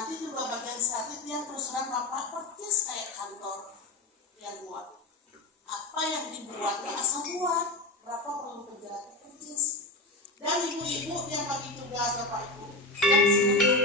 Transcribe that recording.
Nanti juga bagian statik yang terus terang Bapak persis kayak kantor yang buat. Apa yang dibuat, ya asal buat. Berapa perlu kerja persis. Dan ibu-ibu yang bagi tugas Bapak Ibu yang senang